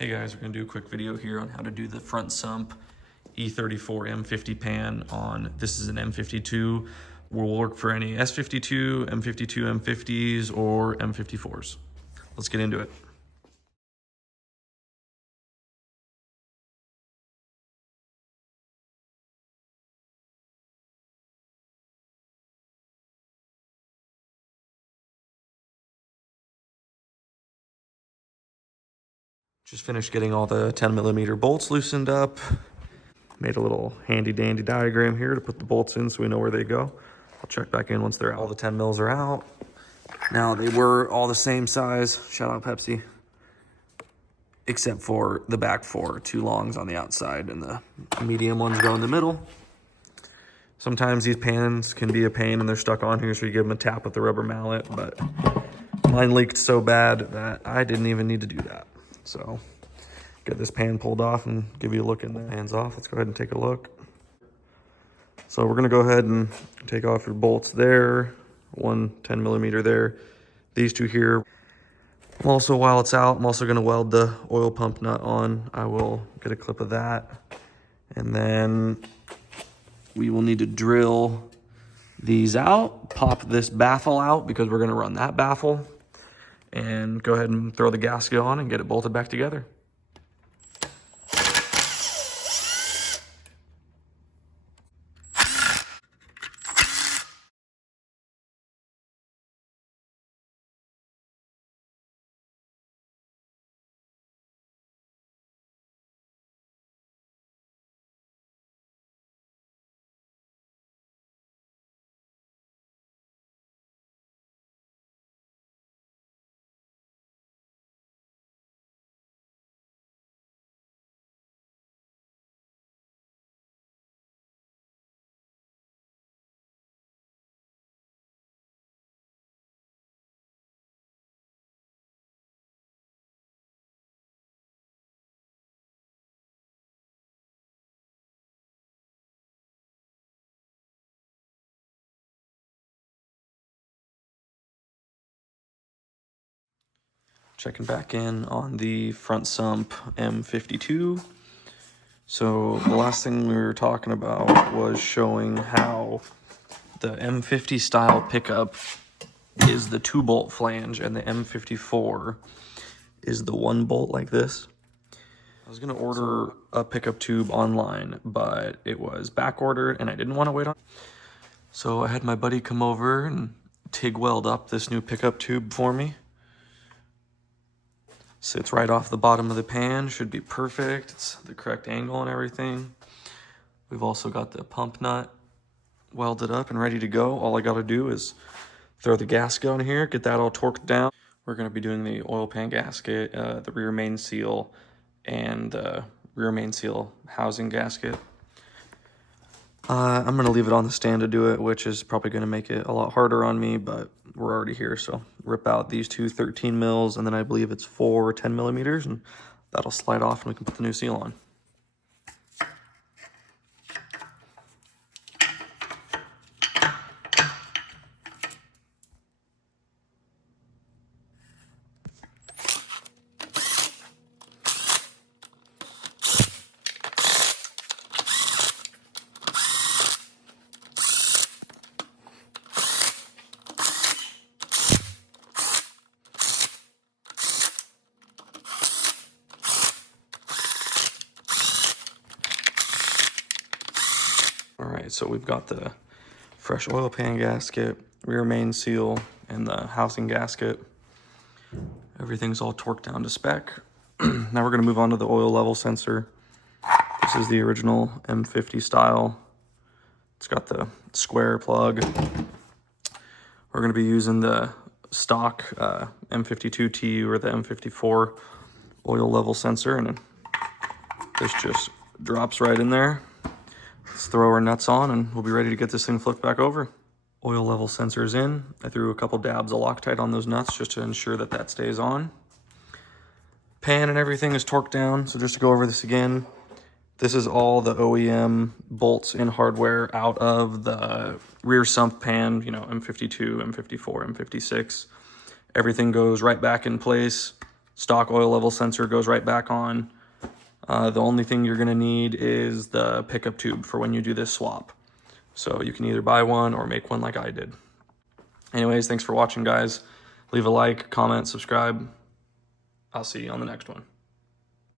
Hey guys, we're gonna do a quick video here on how to do the front sump E34 M50 pan on, this is an M52. Will work for any S52, M52, M50s, or M54s. Let's get into it. Just finished getting all the 10mm bolts loosened up. Made a little handy dandy diagram here to put the bolts in so we know where they go. I'll check back in once they're out. All the 10 mils are out. Now they were all the same size, shout out Pepsi, except for the back four, 2 longs on the outside and the medium ones go in the middle. Sometimes these pans can be a pain and they're stuck on here, so you give them a tap with the rubber mallet, but mine leaked so bad that I didn't even need to do that. So get this pan pulled off and give you a look in there. Hands off, let's go ahead and take a look. So we're gonna go ahead and take off your bolts there, one 10mm there, these 2 here. Also, while it's out, I'm also gonna weld the oil pump nut on. I will get a clip of that. And then we will need to drill these out, pop this baffle out because we're gonna run that baffle, and go ahead and throw the gasket on and get it bolted back together. Checking back in on the front sump M52. So the last thing we were talking about was showing how the M50 style pickup is the 2-bolt flange and the M54 is the 1 bolt like this. I was gonna order a pickup tube online, but it was back ordered and I didn't want to wait on. So I had my buddy come over and TIG weld up this new pickup tube for me. Sits right off the bottom of the pan, should be perfect. It's the correct angle and everything. We've also got the pump nut welded up and ready to go. All I gotta do is throw the gasket on here, get that all torqued down. We're gonna be doing the oil pan gasket, the rear main seal, and the rear main seal housing gasket. I'm gonna leave it on the stand to do it, which is probably gonna make it a lot harder on me, but we're already here. So rip out these 2 13 mils, and then I believe it's 4 10mm, and that'll slide off and we can put the new seal on. All right, so we've got the fresh oil pan gasket, rear main seal, and the housing gasket. Everything's all torqued down to spec. Now we're gonna move on to the oil level sensor. This is the original M50 style. It's got the square plug. We're gonna be using the stock M52 TU or the M54 oil level sensor, and this just drops right in there. Let's throw our nuts on and we'll be ready to get this thing flipped back over. Oil level sensors in. I threw a couple dabs of Loctite on those nuts just to ensure that that stays on. Pan and everything is torqued down. So just to go over this again, this is all the OEM bolts and hardware out of the rear sump pan, M52, M54, M56. Everything goes right back in place. Stock oil level sensor goes right back on. The only thing you're gonna need is the pickup tube for when you do this swap. So you can either buy one or make one like I did. Anyways, thanks for watching, guys. Leave a like, comment, subscribe. I'll see you on the next one.